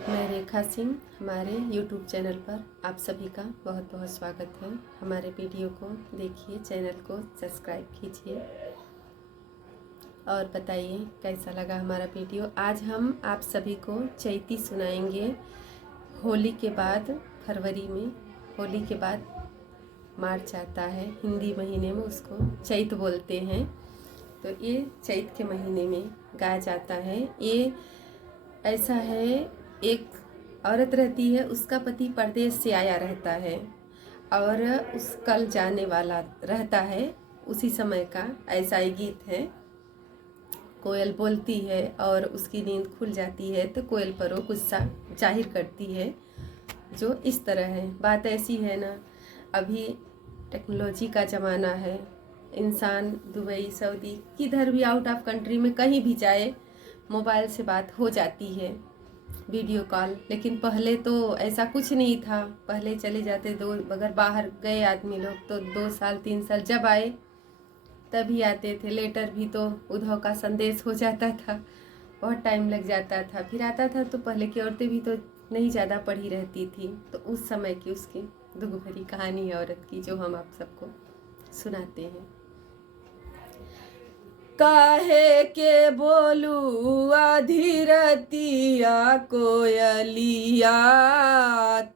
मैं रेखा सिंह। हमारे YouTube channel पर आप सभी का बहुत बहुत स्वागत है। हमारे वीडियो को देखिए, चैनल को सब्सक्राइब कीजिए और बताइए कैसा लगा हमारा वीडियो। आज हम आप सभी को चैती सुनाएंगे। होली के बाद फरवरी में, होली के बाद मार्च आता है, हिंदी महीने में उसको चैत बोलते हैं। तो ये चैत के महीने में गाया जाता है। ये ऐसा है, एक औरत रहती है, उसका पति परदेश से आया रहता है और उस कल जाने वाला रहता है। उसी समय का ऐसा ही गीत है। कोयल बोलती है और उसकी नींद खुल जाती है तो कोयल पर वो गुस्सा जाहिर करती है, जो इस तरह है। बात ऐसी है ना, अभी टेक्नोलॉजी का ज़माना है। इंसान दुबई, सऊदी, किधर भी आउट ऑफ कंट्री में कहीं भी जाए, मोबाइल से बात हो जाती है, वीडियो कॉल। लेकिन पहले तो ऐसा कुछ नहीं था। पहले चले जाते, दो अगर बाहर गए आदमी लोग तो 2 साल 3 साल जब आए तभी आते थे। लेटर भी तो उधर का संदेश हो जाता था, बहुत टाइम लग जाता था, फिर आता था। तो पहले की औरतें भी तो नहीं ज़्यादा पढ़ी रहती थी। तो उस समय की उसकी दुख भरी कहानी है औरत की, जो हम आप सबको सुनाते हैं। काहे के बोलू अधीरतिया कोयलिया,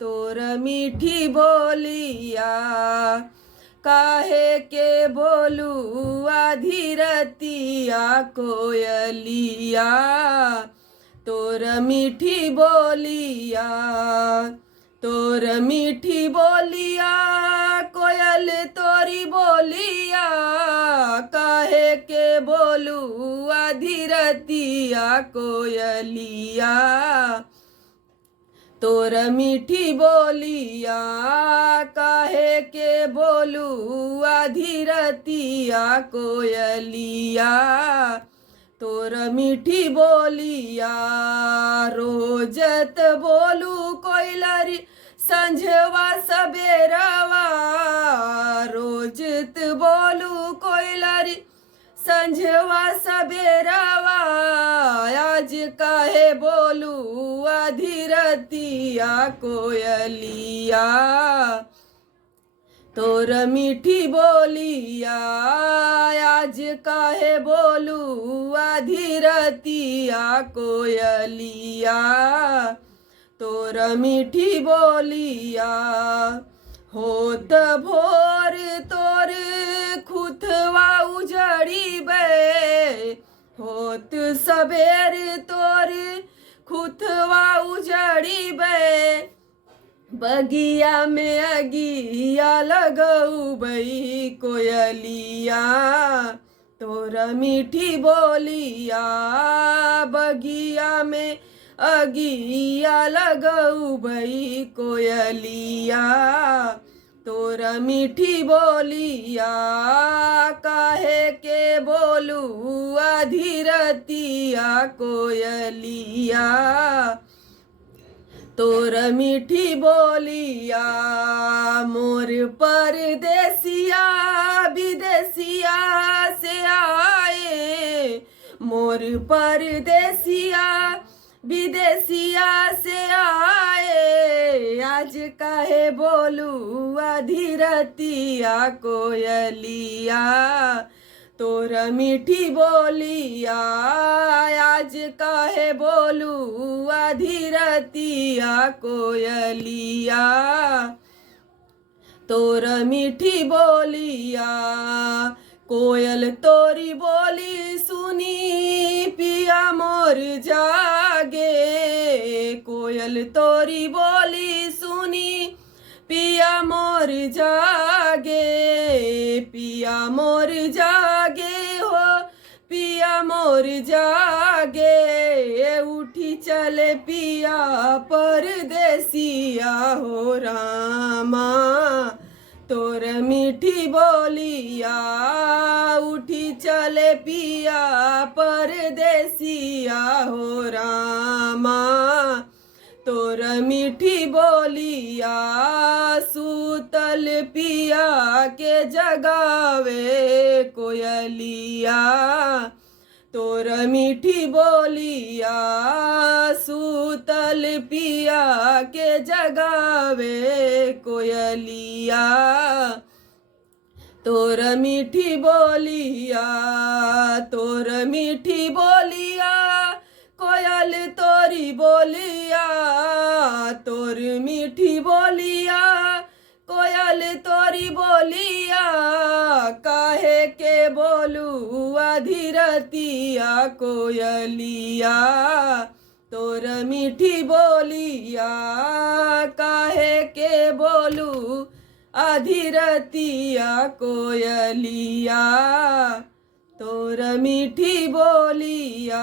तोर मीठी बोलिया। काहे के बोलू अधीरतिया कोयलिया, तोर मीठी बोलिया। तोर मीठी बोलिया कोयल तोरी बोलिया, काहे के बोलू अधीरतिया कोयलिया, तोर मीठी बोलिया। काहे के बोलू अधीरतिया कोयलिया, तोर मीठी बोलिया। रोजत बोलू कोयलरी संझवा सबेरवा, रोजत बोलू कोयलरी संझवा सबेरवा। आज काहे बोलू अधीरतिया कोयलिया, तोर मीठी बोलिया। आज काहे बोलू अधीरतिया कोयलिया, तोर मीठी बोलिया। होत भोर तोर खुथवा उजड़ी बे, होत सबेर तोर खुथवा उजड़ी बे। बगिया में अगिया लगऊ बई कोयलिया, तोर मीठी बोलिया। बगिया में अगिया लगऊ बई कोयलिया, तोर मीठी बोलिया। काहे के बोलू अधीरतिया कोयलिया, तोर मीठी बोलिया। मोर परदेसिया विदेसिया से आए, मोर परदेसिया विदेसिया से आए। आज काहे बोलू अधीरतिया कोयलिया, तोर मीठी बोलिया। आज काहे बोलू अधीरतिया कोयलिया, तोर मीठी बोलिया। कोयल तोरी बोली सुनी पिया मोर जागे, कोयल तोरी बोली सुनी पिया मोर जागे। पिया मोर जागे हो, पिया मोर जागे। उठी चले पिया परदेसिया हो रामा, तोर मीठी बोलिया। उठी चले पिया परदेसिया हो रामा, तोर मीठी बोलिया। सूतल पिया के जगावे कोयलिया, तोर मीठी बोलिया। सूतल पिया के जगावे कोयलिया, तोर मीठी बोलिया, तोर मीठी बोलिया, कोयल तोरी बोलिया, तोर मीठी बोलिया, कोयल तोरी बोलिया, काहे के बोलू अधीरतिया कोयलिया, तोर मीठी बोलिया, काहे के बोलू अधीरतिया कोयलिया, तोर मीठी बोलिया।